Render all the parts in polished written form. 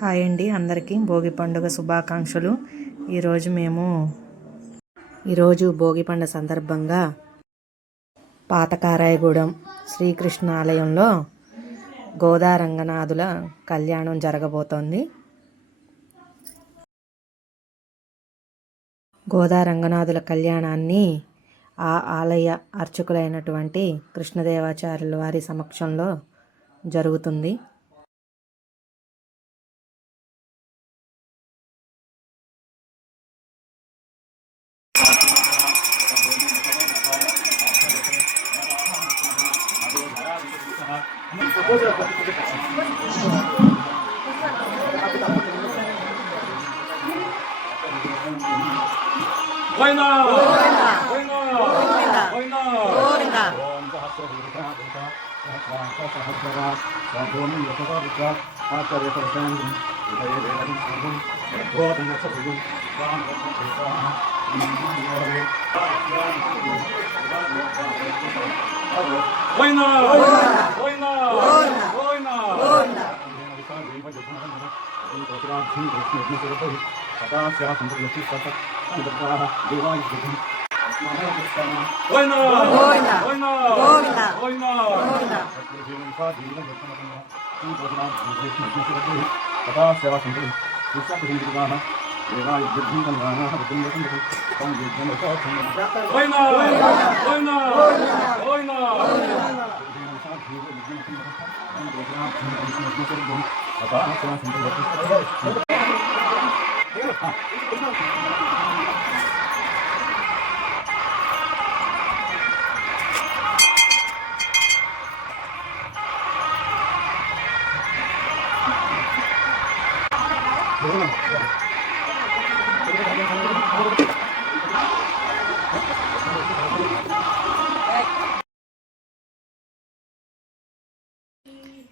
Hi అండి, అందరికీ భోగి పండుగ శుభాకాంక్షలు. ఈరోజు భోగి పండుగ సందర్భంగా పాతకారాయగూడెం శ్రీకృష్ణ ఆలయంలో గోదా రంగనాథుల కళ్యాణం జరగబోతోంది. గోదా రంగనాథుల కళ్యాణాన్ని ఆ ఆలయ అర్చకులైనటువంటి కృష్ణదేవాచార్యుల వారి సమక్షంలో జరుగుతుంది.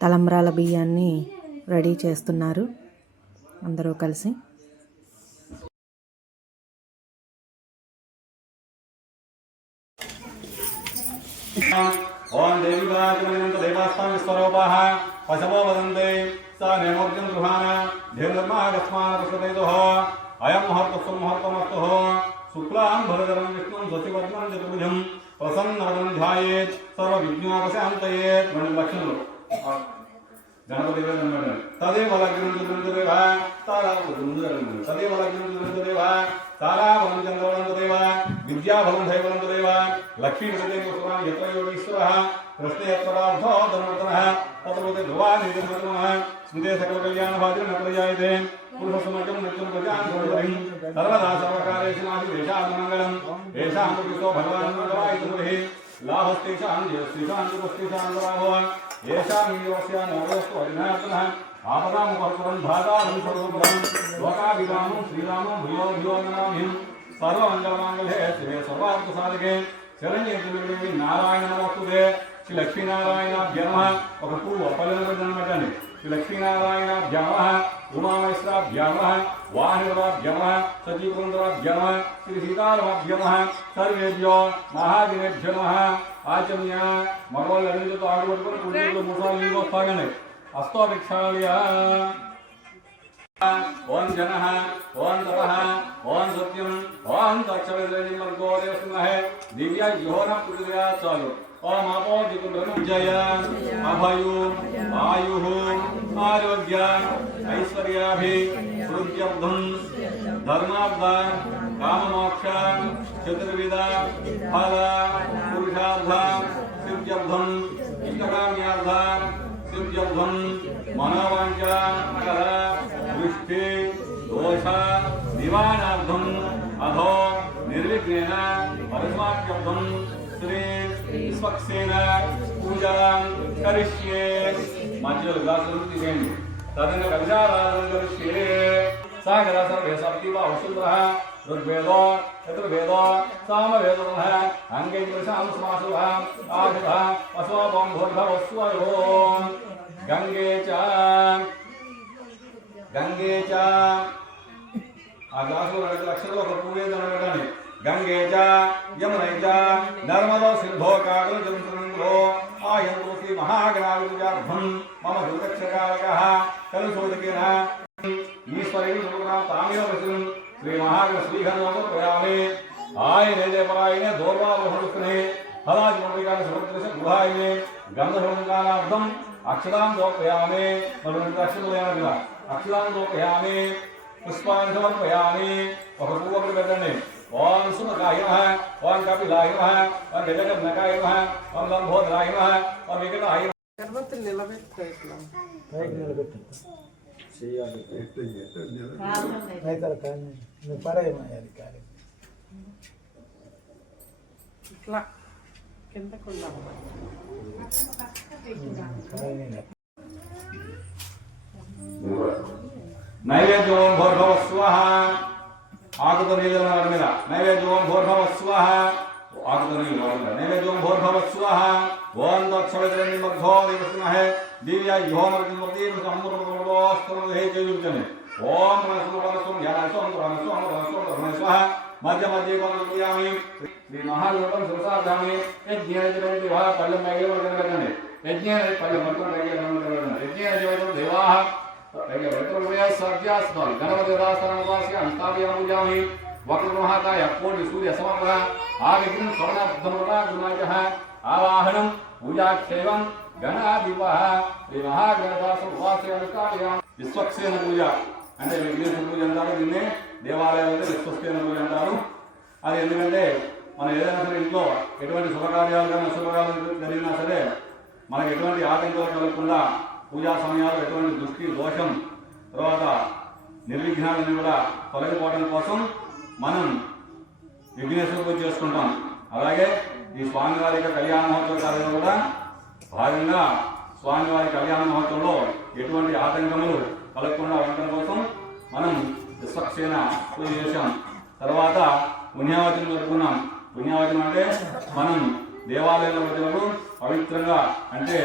తలంబ్రాల బియ్యాన్ని రెడీ చేస్తున్నారు అందరూ కలిసి. ఓం దేవాస్థానస్వరూపాః పశవో వదంతే సా నేమోర్జం గృహాణ ధీర్ధర్మాగస్మానపశ్యతేజోః అయం ముహూర్తస్సు ముహూర్తమస్తు శుక్లాం భరధరం విష్ణుం శశివర్ణం చతుర్భుజం ప్రసన్నవదనం ధ్యాయేత్ సర్వవిఘ్నోపశాంతయేత్. రెండు లక్షణాలు గణపతి తదేవ లగ్నం చంద్రదేవ తదేవ లగ్నం చంద్రదేవ తారాబలం చంద్రబలందేవ విద్యాబలం దైవలందేవ లక్ష్మీపతి యత్ర యోగీశ్వరః కృష్ణయత్రార్థో ధర్మతనః తత్రవతే ధ్రువాని ధర్మతనః స్మృతే సకల కళ్యాణ భాజనం ప్రజాయతే పురుషసమజం నిత్యం ప్రజాన్ సర్వదా సర్వకార్యేషు నాసి దేశాన్మంగళం దేశాం కృతో భగవాన్ మంగళాయతే లాభస్తేషాం జయస్తేషాం దుఃఖస్తేషాం లాభో येषां योऽस्य नवस्तु अरिनात्मनः आपदामुपहर्तुं धातारं सर्वभूतं लोकाभिरामं श्रीरामं भूयो भूयो नमामिं सर्वमङ्गलमाङ्गल्ये शिवे सर्वार्थसाधके शरण्ये त्र्यम्बके नारायण नमोस्तुते. శ్రీ లక్ష్మీనారాయణాభ్య నమః. ఒక పువ్వు అప్పలనమాట. శ్రీ లక్ష్మీనారాయణాభ్య నమః, ఉమామహేశ్వరాభ్య నమః, వాహినవాభ్య నమః, సచీపురంధరాభ్య నమః, శ్రీ సీతారామాభ్య నమః. సర్వేభ్యో మహాదేవేభ్య నమః. ఆచమ్య మగవాళ్ళు అన్నిటితో ఆడుపట్టుకుని పుణ్యంలో మూసాలు నీళ్ళు వస్తాగండి. అస్తోభిక్షాళయ. ఓం జనః ఓం తపః ఓం సత్యం ఓం తక్షవేదో దేవస్మహే దివ్య యోన పృథివ్యా చాలు. ఓం అపో జయ అభయు ఆయు ఆరోగ్య ఐశ్వర్యాభి వృద్ధ్యర్థం ధర్మార్థ కామమోక్ష చతుర్విధ ఫల పురుషార్థ సిద్ధ్యర్థం ఇష్టకామ్యార్థ సిద్ధ్యర్థం మనోవాంఛ కల దృష్టి దోష నివారణార్థం అధో నిర్విఘ్నేన పరస్మాప్యర్థం శ్రీ స్వక్సేన పూజాం కరిష్యే. మధ్యలో గ్లాసులు తీసేయండి. తదన కవిశారాధన కరిష్యే. సాగర సర్వే సప్తివ వసుంధరః ఋగ్వేదో చతుర్వేదో సామవేదః అంగై పురుషాం సమాసుః ఆదిః అస్వాపం భూర్భవస్వయో. గంగే చ ఆ గ్లాసులో 2 లక్షలు ఒక పువ్వేదన పెట్టండి. గంగే చ యమునై చ నర్మదో సింధో కాగల జలంలో ఆయంతు శ్రీ మహాగణాధిపత్యార్థం మమ దుర్గక్షకారకః కలుషోదకేన ఈశ్వరీం సుప్రదాం తామివ ప్రసిద్ధం శ్రీ మహాగణ శ్రీఘనోప ప్రయామే ఆయనే దేవరాయనే దోర్వాభుష్ణే హలాజ్ మంత్రికాల సుభద్రశ గృహాయనే గంధహోంకానార్థం అక్షరాం దోపయామే మరొక అక్షరాలు కదా అక్షరాం దోపయామే పుష్పాన్ని సమర్పయామి ఒక పువ్వు ఒకటి పెట్టండి ఓం సుమకాయ నమః ఓం కపిలాయ నమః ఓం గజగణకాయ నమః ఓం లంబోదరాయ నమః ఓం వికటాయ గణపతిని నిలబెట్టు ఇట్లా పైకి నిలబెట్టు చేయాలి రైతుల కానీ నువ్వు పడేయాలి కానీ ఇట్లా కిందకుండా నైవేద్యం భోర్భవ స్వాహ ఆకుతో నీళ్ళు వాడి మీద నైవేద్యం భోర్భవ స్వాహ ఆకుతో నీళ్ళు వాడి మీద నైవేద్యం భోర్భవ స్వాహ ఓం దక్షిణ మధ్యో దేవస్మహే దివ్య యోమర్గమూర్తి అమృతమోస్తరం హే చేయుచనే ఓం మనసుపరసం జ్ఞానసం రమసం రమసం స్వాహ మధ్య మధ్య కొనయామి శ్రీ మహాయోగం సుసాధామి యజ్ఞేన వివాహ పల్లెం మైలు వర్గండి యజ్ఞేన పల్లెం మొత్తం యజ్ఞేన జీవితం దేవాహ గణపతి స్థాపియామి వక్రమహాకాయ కోటి సూర్య సమర్పణ ఆవిఘ్నం స్వర్ణ ఆవాహనం పూజాక్షేమం గణాధిప శ్రీ మహాగణదాసం విశ్వక్సేన పూజ అంటే విఘ్నేశ్వర పూజ అంటారు దీన్ని దేవాలయాలు విశ్వక్సేన పూజ అంటారు అది ఎందుకంటే మనం ఏదైనా సరే ఇంట్లో ఎటువంటి శుభకార్యాలు కానీ అశుభకార్యాలు జరిగినా సరే మనకు ఎటువంటి ఆటంకాలు కలగకుండా పూజా సమయాలు ఎటువంటి దృష్టి దోషం తర్వాత నిర్విఘ్నాలని కూడా తొలగిపోవడం కోసం మనం విఘ్నేశ్వర పూజ చేసుకుంటాం. అలాగే ఈ స్వామివారి యొక్క కళ్యాణ మహోత్సవ కార్యంలో కూడా భాగంగా స్వామివారి కళ్యాణ మహోత్సవంలో ఎటువంటి ఆటంకములు కలగకుండా ఉండటం కోసం మనం విశ్వక్సేన పూజ చేశాం. తర్వాత పుణ్యావతిని జరుపుకున్నాం. పుణ్యావతి అంటే మనం దేవాలయంలో వచ్చినప్పుడు పవిత్రంగా అంటే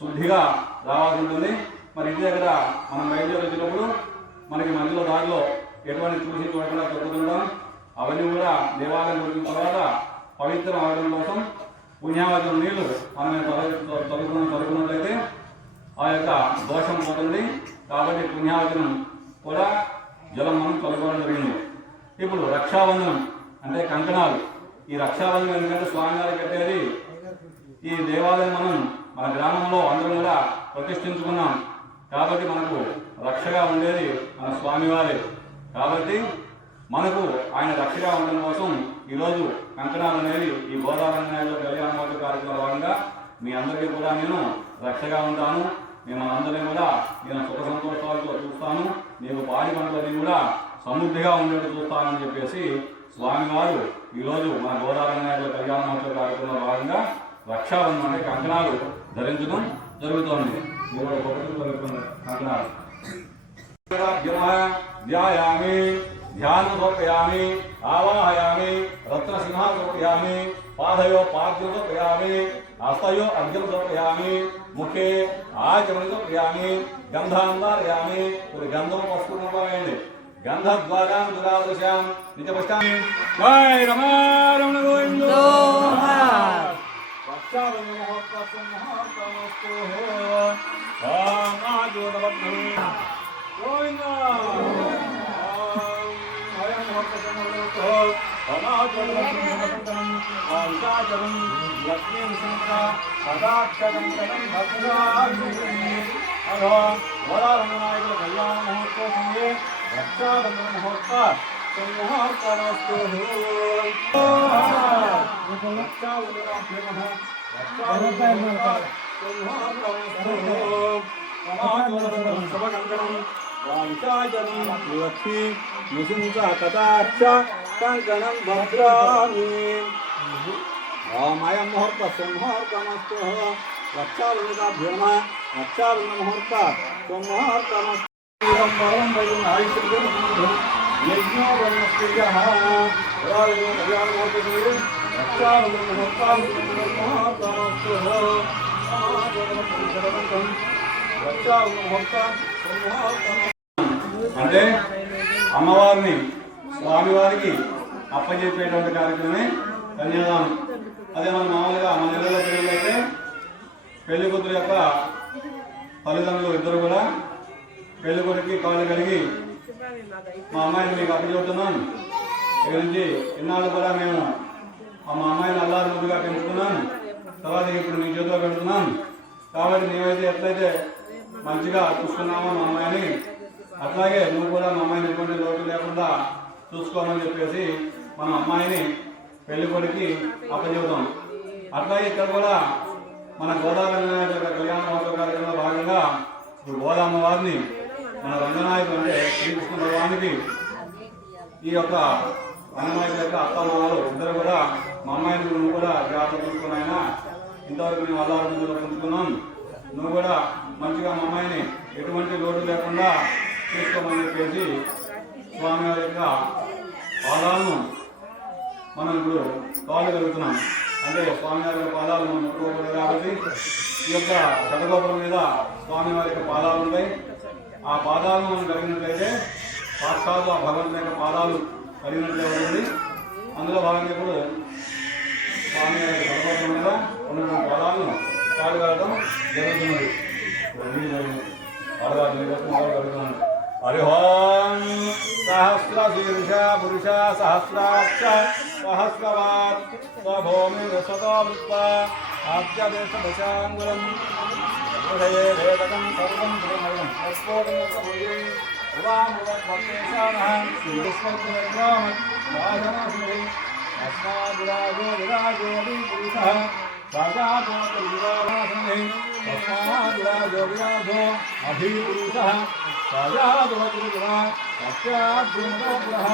శుద్ధిగా రావాల్సి ఉంటుంది. మరి ఇంటి దగ్గర మనం బయలుదేరి వచ్చినప్పుడు మనకి మధ్యలో దారిలో ఎటువంటి చూసి చూడకుండా దొరుకుతుంటాం. అవన్నీ కూడా దేవాలయం దొరికిన తర్వాత పవిత్రం అవడం కోసం పుణ్యావచన నీళ్లు మనం చదువుకున్నట్లయితే ఆ యొక్క దోషం పోతుంది. కాబట్టి పుణ్యావచనం కూడా జలం మనం చదువుకోవడం జరిగింది. ఇప్పుడు రక్షాబంధనం అంటే కంకణాలు. ఈ రక్షాబంధనం ఎందుకంటే స్వామివారి కట్టేది ఈ దేవాలయం మనం మన గ్రామంలో అందరం కూడా ప్రతిష్ఠించుకున్నాం. కాబట్టి మనకు రక్షగా ఉండేది మన స్వామివారి. కాబట్టి మనకు ఆయన రక్షగా ఉండడం కోసం ఈరోజు కంకణాలు అనేది ఈ గోదావరి కళ్యాణ మహోత్సవ కార్యక్రమంలో భాగంగా మీ అందరికీ కూడా నేను రక్షగా ఉంటాను. మేము అందరినీ కూడా నేను సుఖ సంతోషాలతో చూస్తాను. మీకు పాడి పంటలన్నీ కూడా సమృద్ధిగా ఉండేట్టు చూస్తానని చెప్పేసి స్వామివారు ఈరోజు మన గోదావరి కళ్యాణ మహోత్సవ కార్యక్రమంలో భాగంగా రక్షాబంధనం అంటే కంకణాలు ధరించడం జరుగుతోంది. కంకణాలు ధ్యాయామి ధ్యానం సమర్పయామి ఆవాహయామి రత్నసింహాన్ని సమర్పయామి పాదయో పాద్యం సమర్పయామి హస్తయో అర్ఘ్యం సమర్పయామి ముఖే ఆచమనం సమర్పయామి గంధాంధారయామి గంధం పసుపు వేయండి గంధద్వారాం దురాదృశ్యాం నిజపష్టామి జై రమారమణ గోవిందో రక్షాబంధన మహోత్సవం మహాత్మస్తు రామాజోదవద్భూ గోవింద అయం మహోత్సవం రామాజోదవద్భూతం ఆవిషాచరం లక్ష్మీం సంత సదాక్షరం కరం భద్రామి అదో వరారంగనాయకుల కళ్యాణ మహోత్సవ సమయే రక్షాబంధన మహోత్సవ సంహార్తమస్తు కంకణం భద్రామి రామాయ ముహూర్త సంహార్తమస్తు రక్షాబంధనాభ్యో నమః రక్షాబంధన ముహూర్త సంహార్తమస్తు అంటే అమ్మవారిని స్వామివారికి అప్పచెప్పేటువంటి కార్యక్రమమే కన్యాదానం. అదే మన మామూలుగా మన నెలలో పిల్లలైతే పెళ్లి కూతురు యొక్క తల్లిదండ్రులు ఇద్దరు కూడా పెళ్లి కొడుకు కాళ్ళు కడిగి మా అమ్మాయిని మీకు అప్పచెబుతున్నాం. ఇక నుంచి ఇన్నాళ్ళు కూడా మేము మా అమ్మాయిని అల్లారు ముద్దుగా పెంచుకున్నాం. తర్వాత ఇప్పుడు మీ చేతిలో పెడుతున్నాం. కాబట్టి మేమైతే ఎట్లయితే మంచిగా చూసుకున్నామో మా అమ్మాయిని, అట్లాగే నువ్వు కూడా మా అమ్మాయిని ఎటువంటి లోటు లేకుండా చూసుకోమని చెప్పేసి మన అమ్మాయిని పెళ్లి కొడుకు అప్పచెబుతాం. అట్లాగే ఇక్కడ కూడా మన గోదావరి కళ్యాణ మహోత్సవ కార్యక్రమంలో భాగంగా ఇప్పుడు గోదామ్మ వారిని మన రంగనాయకుడు అంటే శ్రీకృష్ణ భగవానికి ఈ యొక్క రంగనాయకుడు యొక్క అత్తమామలు ఇద్దరు కూడా మా అమ్మాయిని నువ్వు కూడా జాగ్రత్త చూసుకున్నాయినా, ఇంతవరకు మేము అల్లారు ముందులో పెంచుకున్నాం. నువ్వు కూడా మంచిగా మా అమ్మాయిని ఎటువంటి లోటు లేకుండా చూసుకోమని చెప్పేసి స్వామి వారి యొక్క పాదాలను మనం ఇప్పుడు కాళ్ళు కలుగుతున్నాం. అంటే స్వామివారి యొక్క పాదాలు మనం ముట్టుకోకూడదు కాబట్టి ఈ యొక్క చటగోపురం మీద స్వామివారి యొక్క పాదాలు ఉంటాయి. ఆ పాదాలను మనం కలిగినట్లయితే సాక్షాత్ ఆ భగవంతుని యొక్క పాదాలు కలిగినట్లే ఉంటుంది. అందులో భాగంగా ఇప్పుడు స్వామివారి యొక్క చటగోపురం మీద ఉన్నటువంటి పాదాలను కాళ్ళు కలగడం జరుగుతున్నది. కలుగుతున్నాను. హరి ఓం సహస్రశీర్ష పురుష సహస్రాక్ష సహస్రవాత్ స్వభూమి రసతోత్వ ఆద్యదేశ దశాంగులం హృదయే వేదకం సర్వం శ్రీమయం తస్పోదనసభుయే ఉవామువత్పత్తేశానః శ్రీస్మద్గ్రామ రాజనశ్రీ అస్మాద్రాజో విరాజో పురుషః సాజాతో వివాహాసనే తస్మాద్రాజో విరాజో అభిపురుషః సాజాతో పురుషః సత్యాద్గుణపురః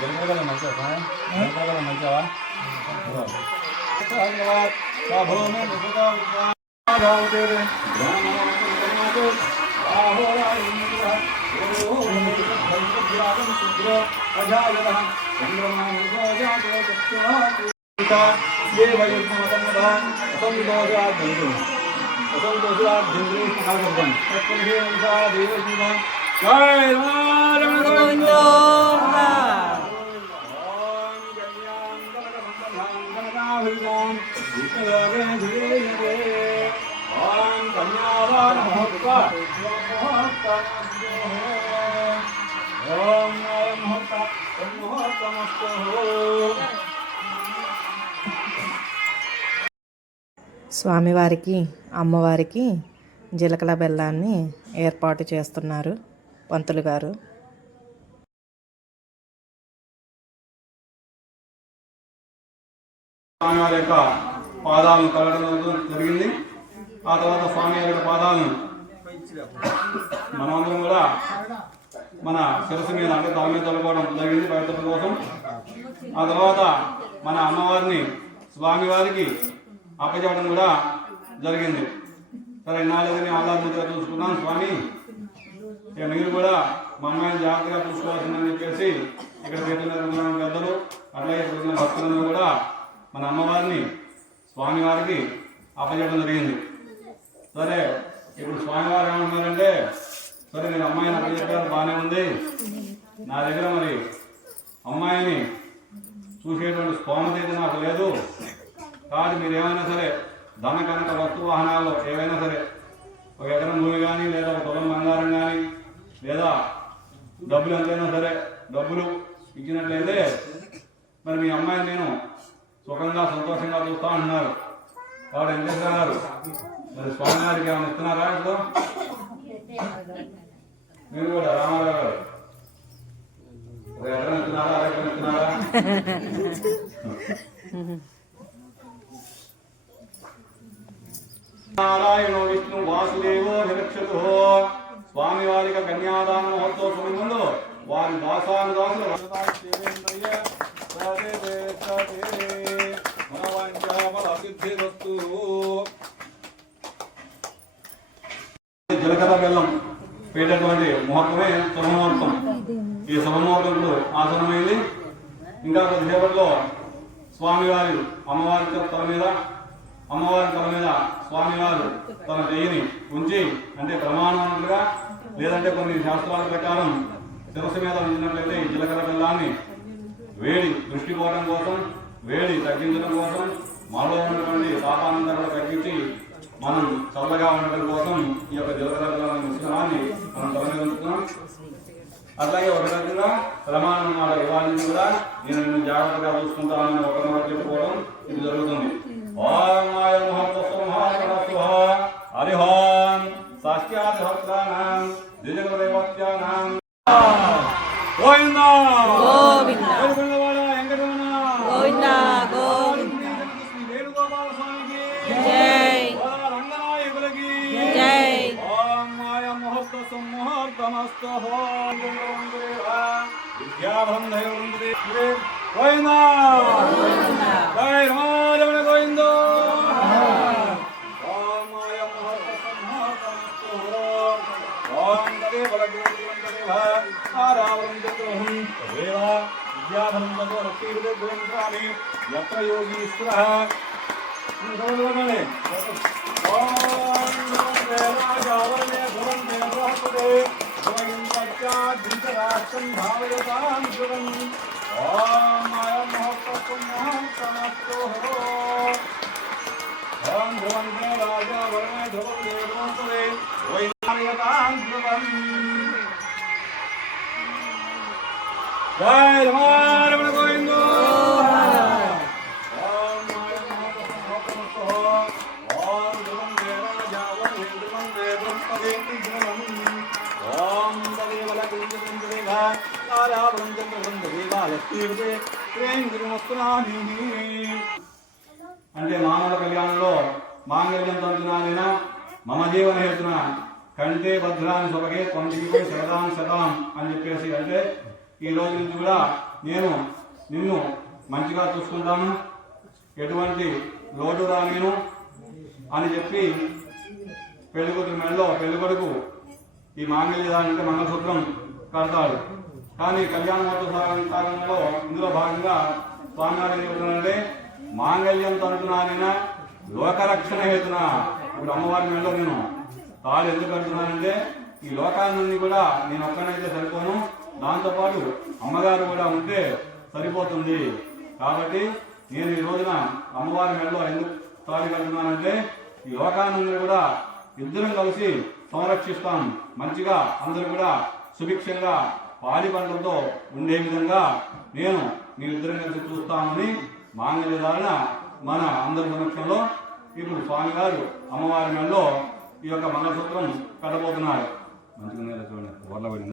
జన్మగల మంచివా జన్మగల మంచివా సహస్రవాత్ స్వభూమి రసతోత్వ ఆధావతే బ్రాహ్మణో ఆహోరాయ ఓం శుద్రో అజాయః చంద్రమానుజాతో చక్షుః దేవయజ్ఞమతమదా అసందోషాద్యందు అసందోషాద్యందు మహాగర్భం తత్పరిహేంసా దేవజీవ జయ రామగోవింద ఓం జన్యాం గణగణం గణనాభిమాం విష్ణుయోగే ధీరే ఓం కన్యాదాన మహోత్సవ ఓం మహోత్సవమస్తు. స్వామివారికి అమ్మవారికి జీలకల బెల్లాన్ని ఏర్పాటు చేస్తున్నారు పంతులు గారు. స్వామివారి యొక్క పాదాలను కలగడం జరిగింది. ఆ తర్వాత స్వామివారి యొక్క పాదాలను మనమందరం కూడా మన శిరస్సు మీద అంటే తల మీద తలుకోవడం జరిగింది పవిత్రత కోసం. ఆ తర్వాత మన అమ్మవారిని స్వామివారికి అప్పచెప్పడం కూడా జరిగింది. సరే ఇన్నాళ్ళకి మేము అల్లారు ముద్దుగా చూసుకున్నాం స్వామి, ఇక మీరు కూడా మా అమ్మాయిని జాగ్రత్తగా చూసుకోవాల్సిందని చెప్పేసి ఇక్కడ పెట్టిన పెద్దలు అట్లాగే పెట్టిన భక్తులను కూడా మన అమ్మవారిని స్వామివారికి అప్పచెప్పడం జరిగింది. సరే ఇప్పుడు స్వామివారు ఏమంటున్నారంటే, సరే నేను అమ్మాయిని అప్పచెప్పారు బాగానే ఉంది, నా దగ్గర మరి అమ్మాయిని చూసేటువంటి స్తోమత అయితే నాకు లేదు. కాబట్టి మీరు ఏమైనా సరే ధన కనుక వస్తు వాహనాల్లో ఏవైనా సరే ఒక ఎకరం భూమి కానీ లేదా ఒక తులం బంగారం కానీ లేదా డబ్బులు ఎంతైనా సరే డబ్బులు ఇచ్చినట్లయితే మరి మీ అమ్మాయిని నేను సుఖంగా సంతోషంగా చూస్తా అంటున్నారు. వాడు ఏం చేస్తున్నారు మరి స్వామివారికి ఏమైనా ఇస్తున్నారా? ఇప్పుడు మీరు కూడా రామారావు గారు ఒక ఎకరం ఇస్తున్నారా, అర ఎకరం ఇస్తున్నారా? నారాయణో విష్ణు వాసుదేవో నిరక్షతో స్వామివారిక కన్యాదాన మహోత్సవం ముందు వారి దాసానుదాసులు జీలకర్ర బెల్లం పెట్టేటువంటి ముహూర్తమే శుభముహూర్తం. ఈ శుభముహూర్తం ఇప్పుడు ఆసనమైంది. ఇంకా కొద్దిసేపట్లో స్వామివారి అమ్మవారి తల మీద స్వామివారు తన చెయ్యిని ఉంచి, అంటే ప్రమాణంగా లేదంటే కొన్ని శాస్త్రాల ప్రకారం శిరస్సు మీద ఉంచినట్లయితే ఈ జీలకర్ర బెల్లాన్ని వేడి దృష్టి పోవడం కోసం, వేడి తగ్గించడం కోసం, మాలో ఉన్నటువంటి తాపానంతా కూడా తగ్గించి మనం చల్లగా ఉండటం కోసం ఈ యొక్క జలకళ మిశ్రమాన్ని మనం తొలగించుకున్నాం. అట్లాగే ఒక రకంగా ప్రమాణం మాట ఇవ్వాలని కూడా నేను నిన్ను జాగ్రత్తగా చూసుకుంటానని ఒకరినొకరు చెప్పుకోవడం ఇది జరుగుతుంది. ఓం మాయ మహత్వ హరి ఓం సాష్ట్యాధిహత్రాణం ద్విజగదేవత్యానాం గోవింద గోవింద గోవిందవాడ వెంకటరమణ గోవింద గోవింద శ్రీ వేణుగోపాల స్వామికి జై రంగనాయకులకి జై ఓం మాయ మహత్వ సంహర్తమస్తు ఓం విద్యాభం దైవందే గోవింద జై రమణ గోవింద ఓం మాయ మహత్వ సంహర్తమస్తు ఓం దేవ బలగ్రంథదేవ ఆరావరం చతురహం దేవ విద్యాధరం తతో రక్షీర్దే గుణంత్రామి యత్ర యోగీశ్వరః ఓం దేవాజావరణే భవంతే బృహస్పతే గోవిందచాద్రితరాష్ట్రం భావయతాం శుభం ఓం మాయ మహత్వమస్తు ఓం భవంతే రాజావరణే భవంతే బృహస్పతే గోవిందచాద్రితరాష్ట్రం శుభం. జై రమణ గోవింద ఓం మాయ మహత్వమస్తు ఓం భవంతే రాజావరణే భవంతే బృహస్పతే శుభం ఓం దేవ బలగ్రంథదేవ ఆరావరం చతురహం లక్ష్మీపతే ప్రేంద్రమస్తునామి. అంటే మానవ కళ్యాణంలో మాంగళ్యం తంతునానేన మమ జీవన హేతున కంటే భద్రాన్ని సొబగే కొందికి శరదాం శతాం అని చెప్పేసి, అంటే ఈ రోజు నుంచి కూడా నేను నిన్ను మంచిగా చూసుకుంటాను, ఎటువంటి లోటు రానేను అని చెప్పి పెళ్ళికొడుకు మెడలో పెళ్ళికొడుకు ఈ మాంగళ్య అంటే మంగళసూత్రం కడతాడు. కానీ కళ్యాణ మహోత్సవంలో ఇందులో భాగంగా స్వామివారు ఏం చెబుతున్నారంటే మాంగళ్యం తంటున్నానైనా లోకరక్షణ హేతున. ఇప్పుడు అమ్మవారి మెడలో నేను తాడు ఎందుకు కడుతున్నానంటే ఈ లోకాలన్నీ కూడా నేను ఒక్కనైతే సరిపోను, దాంతోపాటు అమ్మగారు కూడా ఉంటే సరిపోతుంది. కాబట్టి నేను ఈ రోజున అమ్మవారి మెడలో ఎందుకు తాడు కడుతున్నానంటే ఈ లోకాలన్నీ కూడా ఇద్దరం కలిసి సంరక్షిస్తాం, మంచిగా అందరూ కూడా సుభిక్షంగా పాడి పంటలతో ఉండే విధంగా నేను మీ ఇద్దరం కలిసి చూస్తామని మాంగళ్య ధారణ మన అందరి సమక్షంలో ఇప్పుడు స్వామివారు అమ్మవారి మెడలో ఈ యొక్క మంగళసూత్రం కట్టబోతున్నారు. మంచిగా చూడండి వర్ల పడింది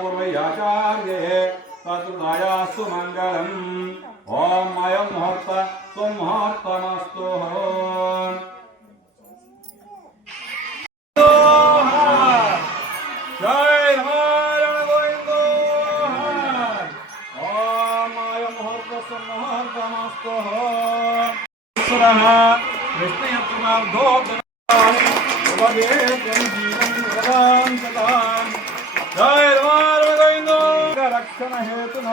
పూర్వైయాచార్యు మంగళం. ఓం అయం ముహూర్త సుముహూర్తమస్తు. జై రమణ గోవింద. ఓం అయం ముహూర్త సుముహూర్తమస్తు. రక్షణ హేతున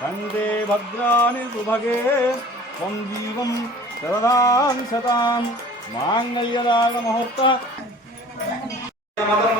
కందే భద్రాని సుభగే త్వం జీవం శరదాం శతాం మాంగళ్యదాన ముహూర్త అభద్రం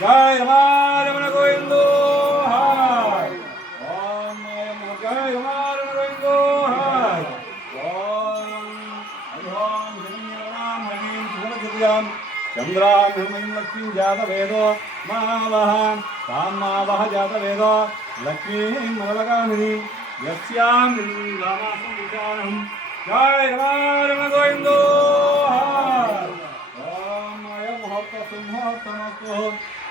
జయ రమణ గోవింద. జయ రమణ గోవింద. చంద్రాం లక్ష్మీ జాతవేదో మావహ కామావహ జాతవేదో లక్ష్మీ మలగామిని యస్యాం రామాసం విచారం. జయ రమణ గోవింద.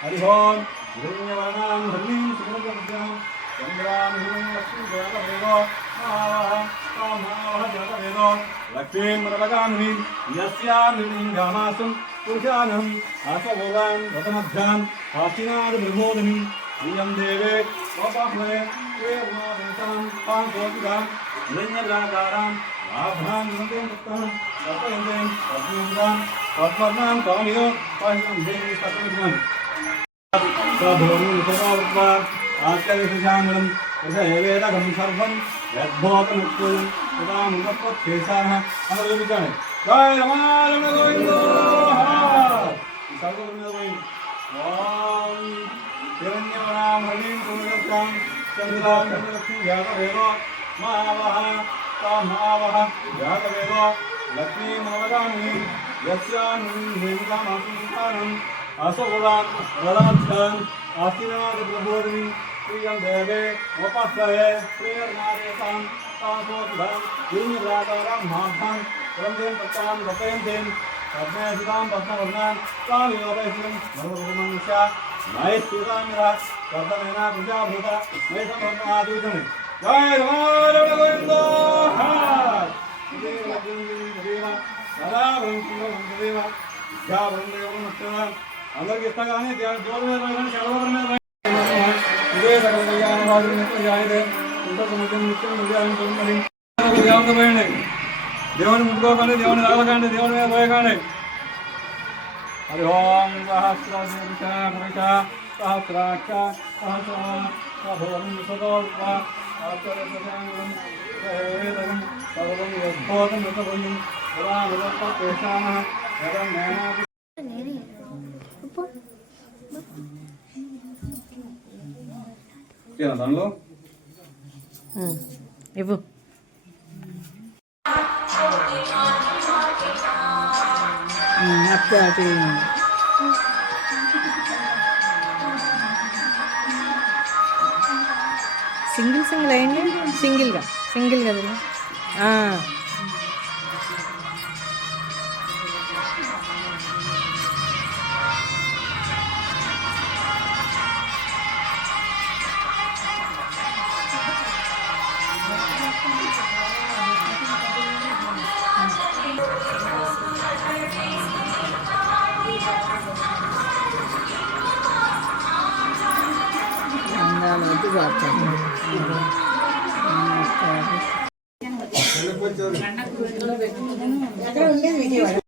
హరి ఓం హిరణ్యవర్ణాం హరిం సుమృతభద్రాం చంద్రాం హిరణ్యం లక్ష్మీ జాతవేదో మావహ కామావహ జాతవేదో లక్ష్మీం మలగామిని యస్యాం రామాసం పురుషానం ఆసభోగాం రథమధ్యాం ఆశీనాద మృగోదమి ప్రియం దేవే గోపాహ్మనే ప్రేమాదేశాం పాంచోతిగాం హిరణ్యగ్రాకారాం ఆభ్రాం నిమతం తత్తం తత్పయంతం తత్మం తత్మర్ణం కామియో పాహితం దేవి తత్మం సభోను నితమావత్వా ఆత్యవిశాంగలం యథేవేదగం సర్వం యద్భోతముక్తం తదా ముఖపత్యేసాః అనులోకితాని జయ రమారమ గోవిందో ఈ సర్వగుణమయ ఓం హిరణ్యవరాం హరిం పురుషం చంద్రాం లక్ష్మీ జాతవేదో మావః తామావః జాతవేదో లక్ష్మీమవదామి యస్యాను హేమకామాసుకారం అసోదాన్ రదార్థం ఆస్తినాథ ప్రబోధిని ప్రియం దేవే ఉపస్థయే ప్రియర్నారేతాం తాసోధం దిన్యవ్రాతారాం మాభం రంజేం తత్తాం గపయంతేం పద్మేషితాం పద్మవర్ణాన్ తాం యోగేశ్వరం మరుమనుష్య నైశ్చితామిర కర్తమేనా ప్రజాభూత నైసంభర్ణాదూతని జయ రమారమ గోవిందో అందరికి ఇస్తా కానీ దేవుడి మీద చదవడం మీద ఇదే సకల కళ్యాణ పోయండి దేవుని ముట్టుకోకండి దేవుని తగలకండి దేవుని మీద పోయకండి హరి ఓం సహస్రాక్ష సహస్రాక్ష సహస్రం సర్వం యద్భోతం యథభయం దానిలో ఇవ్వు అటు సింగిల్ అయ్యండి సింగిల్ కదా కొంచెం